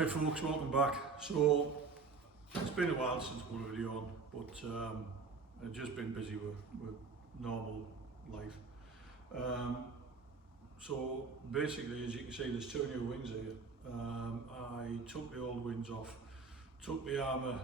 Hi folks, welcome back. So it's been a while since we were really on, but I've just been busy with normal life. So basically, as you can see, there's two new wings here. I took the old wings off, took the armour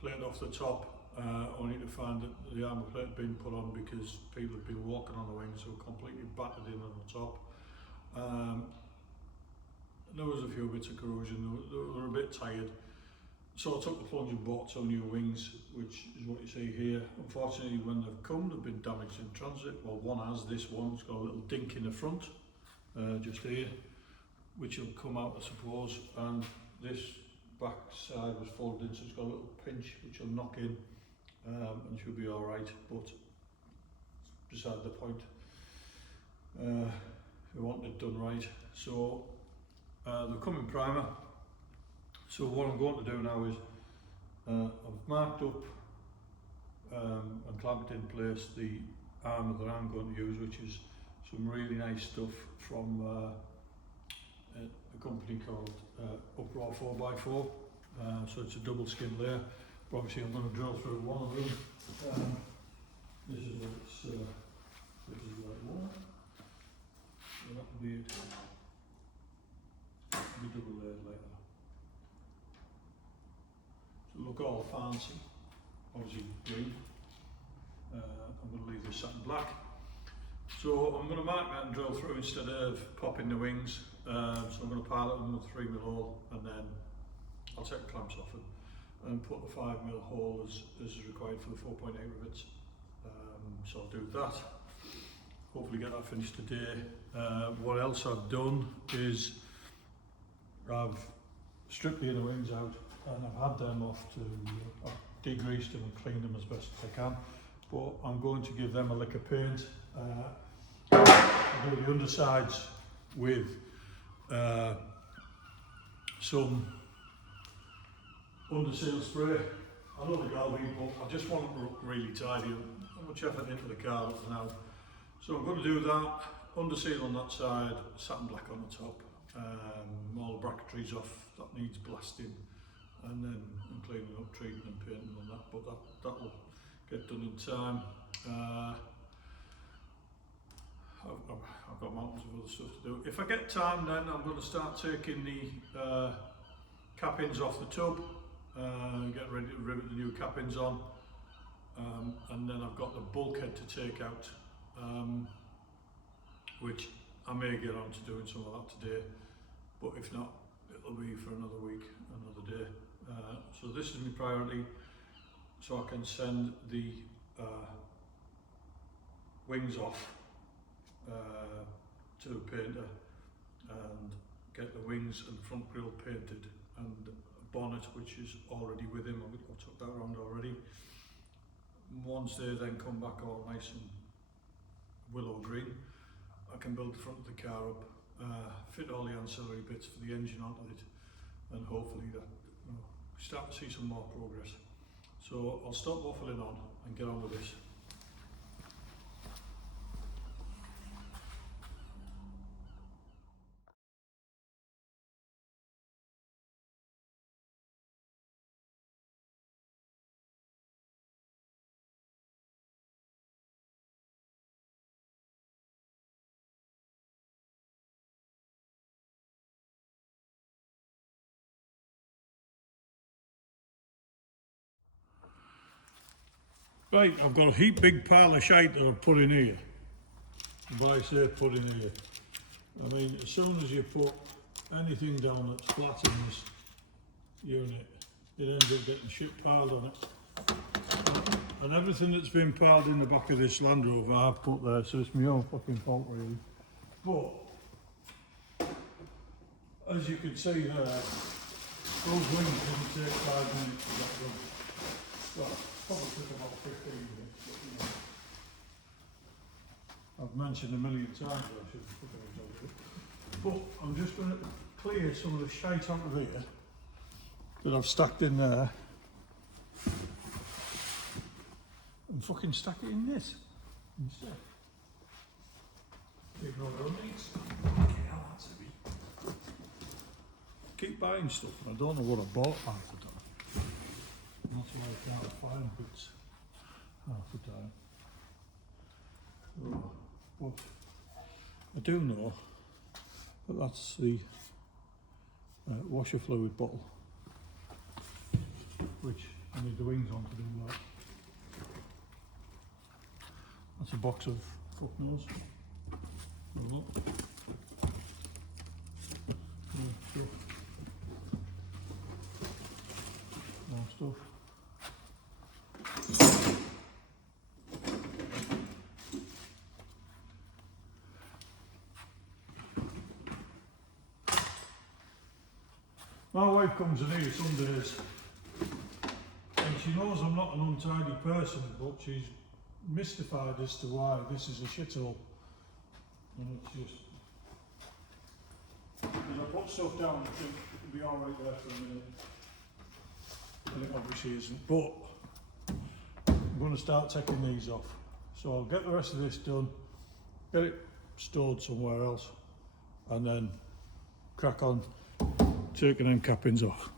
plate off the top, only to find that the armour plate had been put on because people had been walking on the wings, so completely battered in on the top. There was a few bits of corrosion, they were a bit tired. So I took the plunge and bought two new wings, which is what you see here. Unfortunately, when they've come, they've been damaged in transit. Well, one has, this one's got a little dink in the front, just here, which will come out, I suppose. And this back side was folded in, so it's got a little pinch, which will knock in, and should be all right. But beside the point, we want it done right. So they've come in primer. So what I'm going to do now is I've marked up and clamped in place the armour that I'm going to use, which is some really nice stuff from a company called Uproar 4x4. So it's a double skin layer. But obviously I'm going to drill through one of them. This is what it's this is what it was. So that will be it. It'll be double layered later. Look all fancy, obviously green. I'm going to leave this satin black. So I'm going to mark that and drill through instead of popping the wings. So I'm going to pilot them with a 3mm hole, and then I'll take the clamps off it and put the 5mm hole as is required for the 4.8 rivets. So I'll do that. Hopefully get that finished today. What else I've done is I've stripped the inner wings out, and I've had them off to, I've degreased them and cleaned them as best as I can, but I'm going to give them a lick of paint. I'll do the undersides with some undersail spray. I know the galvine, but I just want it to look really tidy. Not much effort into the car for now. So I'm going to do that, undersail on that side, satin black on the top, all the bracketries off, that needs blasting. And then I'm cleaning up, treating and painting on that, but that'll get done in time. I've got mountains of other stuff to do. If I get time, then I'm going to start taking the cappings off the tub, get ready to rivet the new cappings on, and then I've got the bulkhead to take out, which I may get on to doing some of that today, but if not, it'll be for another week, another day. So this is my priority, so I can send the wings off to a painter and get the wings and front grille painted, and a bonnet which is already with him. I've took that around already. Once they then come back all nice and willow green, I can build the front of the car up, fit all the ancillary bits for the engine onto it, and hopefully that start to see some more progress. So I'll stop waffling on and get on with this. Right, I've got a heap big pile of shite that I've put in here. By I say put in here, I mean as soon as you put anything down that's flat in this unit, it ends up getting shit piled on it. And everything that's been piled in the back of this Land Rover I've put there, so it's my own fucking fault really. But as you can see there, those wings didn't take 5 minutes to get done. Well, probably took about 15 minutes, but you know, I've mentioned a million times I should put it over it. But I'm just going to clear some of the shite out of here that I've stacked in there and fucking stack it in this instead. Ignore the needs. Okay, that's heavy. keep buying stuff and I don't know what I bought half the time. And that's why I can't find bits half the time. So, but I do know that that's the washer fluid bottle, which I need the wings on to do that. That's a box of fuck knows. More stuff. More stuff. My wife comes in here some days and she knows I'm not an untidy person, but she's mystified as to why this is a shithole. And it's just, as I put stuff down, I think it'll be alright there for a minute. And it obviously isn't, but I'm going to start taking these off. So I'll get the rest of this done, get it stored somewhere else, and then crack on taking them cappings off.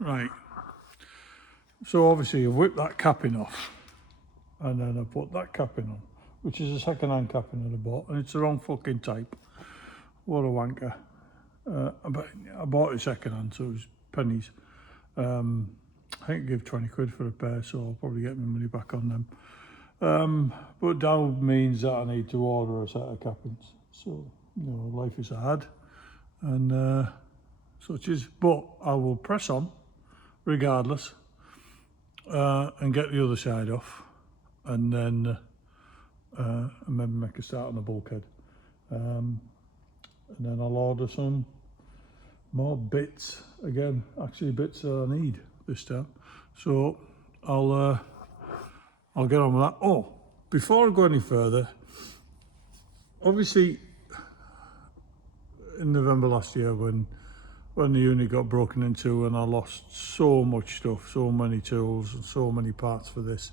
Right, so obviously I whipped that capping off and then I put that capping on, which is a second-hand capping that I bought, and it's the wrong fucking type. What a wanker. I bought it second-hand, so it was pennies. I think I give 20 quid for a pair, so I'll probably get my money back on them. But that means that I need to order a set of cappings. So, you know, life is hard and such is, but I will press on regardless and get the other side off, and then maybe make a start on the bulkhead. And then I'll order some more bits again, actually bits that I need this time. So I'll get on with that. Oh, before I go any further, obviously in November last year when the unit got broken into and I lost so much stuff, so many tools and so many parts for this,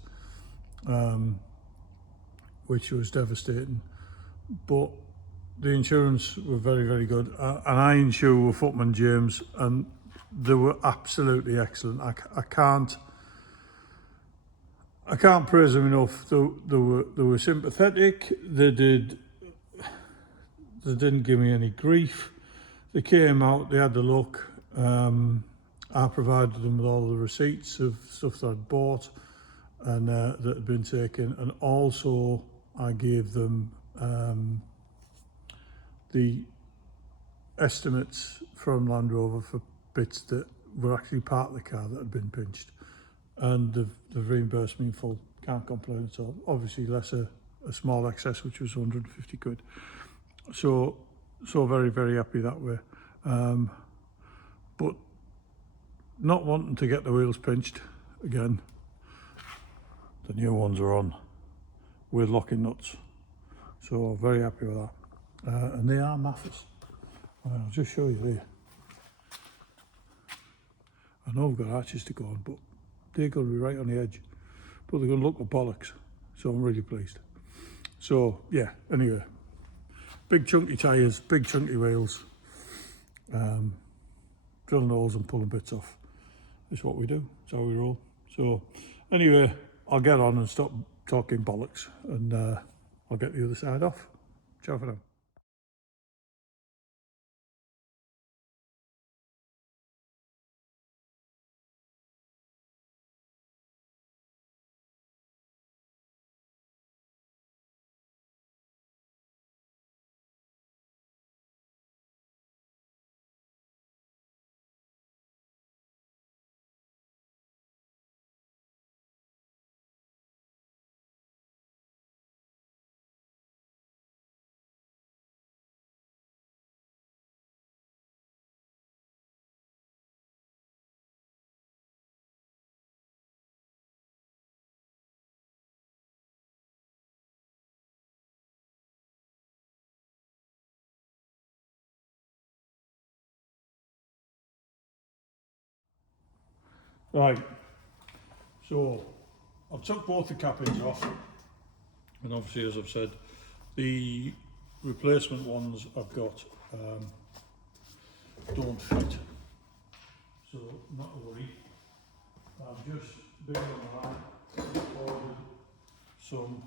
which was devastating. But the insurance were very, very good, and I insure with Footman James, and they were absolutely excellent. I can't praise them enough. They were sympathetic. They didn't give me any grief. They came out, they had a look. I provided them with all the receipts of stuff that I'd bought and that had been taken, and also I gave them the estimates from Land Rover for bits that were actually part of the car that had been pinched, and they've reimbursed me in full. Can't complain at all. Obviously less a small excess, which was 150 quid. So very, very happy that way. But not wanting to get the wheels pinched again. The new ones are on with locking nuts, so very happy with that. And they are maffers. I'll just show you there. I know I've got arches to go on, but they're going to be right on the edge, but they're going to look like bollocks, so I'm really pleased. So yeah, anyway, big chunky tyres, big chunky wheels, drilling holes and pulling bits off. It's what we do, it's how we roll. So anyway, I'll get on and stop talking bollocks, and I'll get the other side off. Ciao for now. Right, so I've took both the cappings off, and obviously, as I've said, the replacement ones I've got don't fit, so not to worry. I've just been online, ordered some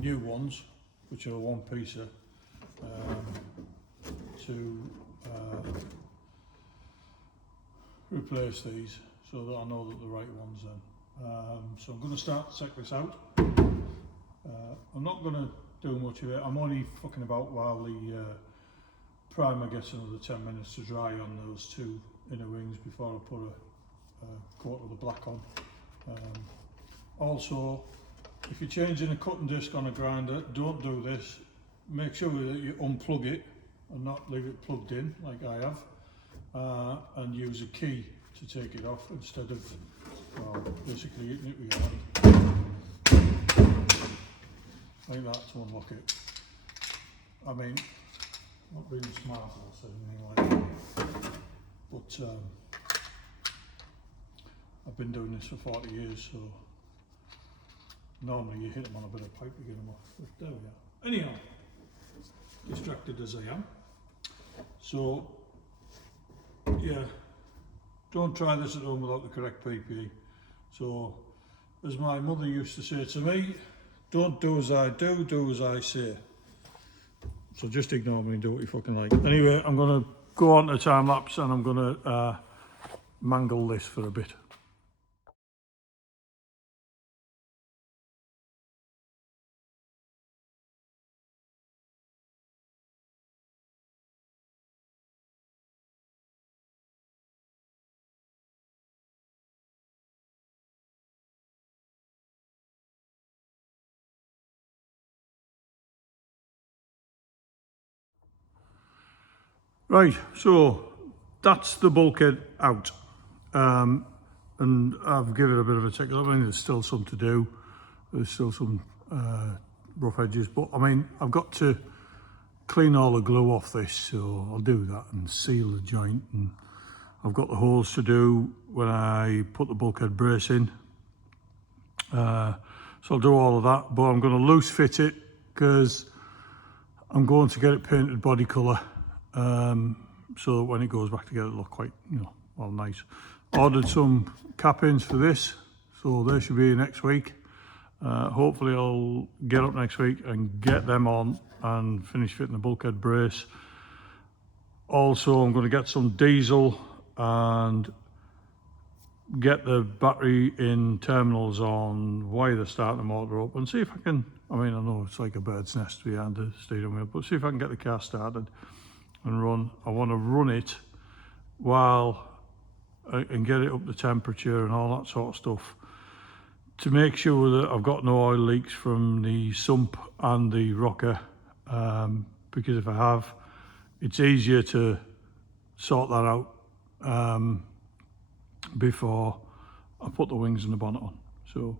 new ones, which are a one-piecer, to replace these, so that I know that the right ones then. So I'm going to start to check this out. I'm not going to do much of it. I'm only fucking about while the primer gets another 10 minutes to dry on those two inner wings before I put a coat of the black on. Also, if you're changing a cutting disc on a grinder, don't do this. Make sure that you unplug it and not leave it plugged in like I have, and use a key to take it off instead of, well, basically hitting it with your hand like that to unlock it. I mean, not being smart or anything like that, but I've been doing this for 40 years, so normally you hit them on a bit of pipe to get them off, but there we are. Anyhow, distracted as I am, so yeah, don't try this at home without the correct PPE. So, as my mother used to say to me, don't do as I do, do as I say. So just ignore me and do what you fucking like. Anyway, I'm going to go on to time lapse and I'm going to mangle this for a bit. Right, so that's the bulkhead out, and I've given it a bit of a check. I mean, there's still some to do. There's still some rough edges, but I mean, I've got to clean all the glue off this, so I'll do that and seal the joint. And I've got the holes to do when I put the bulkhead brace in, so I'll do all of that. But I'm going to loose fit it because I'm going to get it painted body colour. So that when it goes back together, it'll look quite, well, nice. Ordered some cappings for this, so they should be next week. Hopefully I'll get up next week and get them on and finish fitting the bulkhead brace. Also, I'm going to get some diesel and get the battery in terminals on, wire the starter motor up, and see if I can, I mean, I know it's like a bird's nest behind the steering wheel, but see if I can get the car started and run. I want to run it while and get it up to temperature and all that sort of stuff to make sure that I've got no oil leaks from the sump and the rocker, because if I have, it's easier to sort that out before I put the wings and the bonnet on. So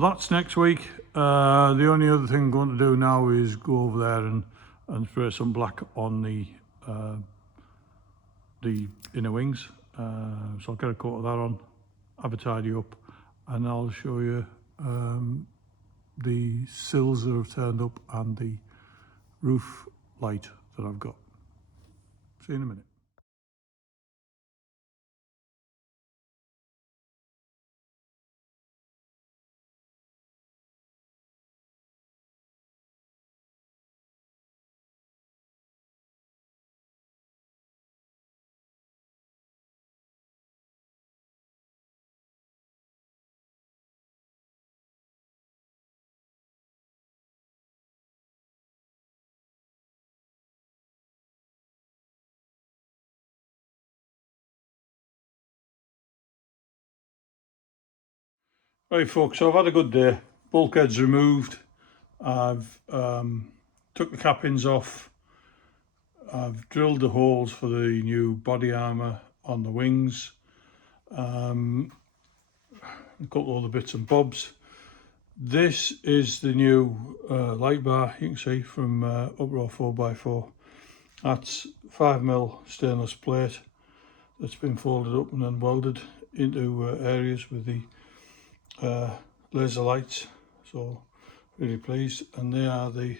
that's next week. The only other thing I'm going to do now is go over there and spray some black on the inner wings. So I'll get a coat of that on, have a tidy up, and I'll show you the sills that have turned up and the roof light that I've got. See you in a minute. Right folks, so I've had a good day. Bulkhead's removed. I've took the cappings off. I've drilled the holes for the new body armour on the wings. A couple of other bits and bobs. This is the new light bar you can see from Uproar 4x4. That's 5mm stainless plate that's been folded up and then welded into areas with the laser lights, so really pleased. And they are the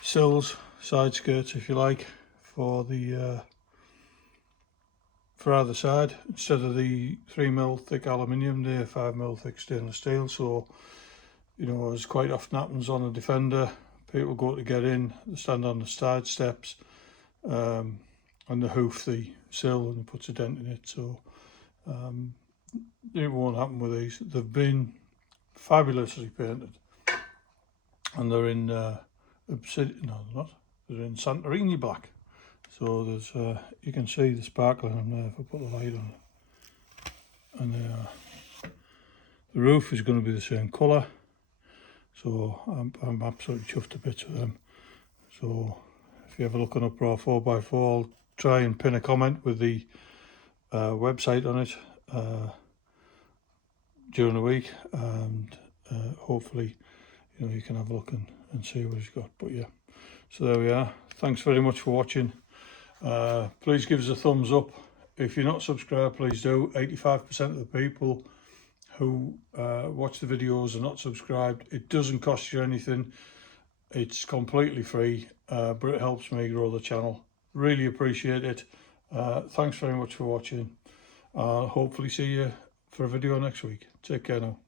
sills, side skirts if you like, for the for either side. Instead of the 3mm thick aluminium, they're 5mm thick stainless steel. So you know, as quite often happens on a Defender, people go to get in, they stand on the side steps, and they hoof the sill and it puts a dent in it. So it won't happen with these. They've been fabulously painted, and they're in obsidian. No, they're not. They're in Santorini black. So there's you can see the sparkle in them there if I put the light on. And the roof is going to be the same colour. So I'm absolutely chuffed to bits with them. So if you ever look on Uproar 4x4, I'll try and pin a comment with the website on it during the week, and hopefully you know you can have a look and see what he's got. But yeah, so there we are. Thanks very much for watching. Please give us a thumbs up. If you're not subscribed, please do. 85% of the people who watch the videos are not subscribed. It doesn't cost you anything. It's completely free, but it helps me grow the channel. Really appreciate it. Thanks very much for watching. I'll hopefully see you for a video next week. Take care now.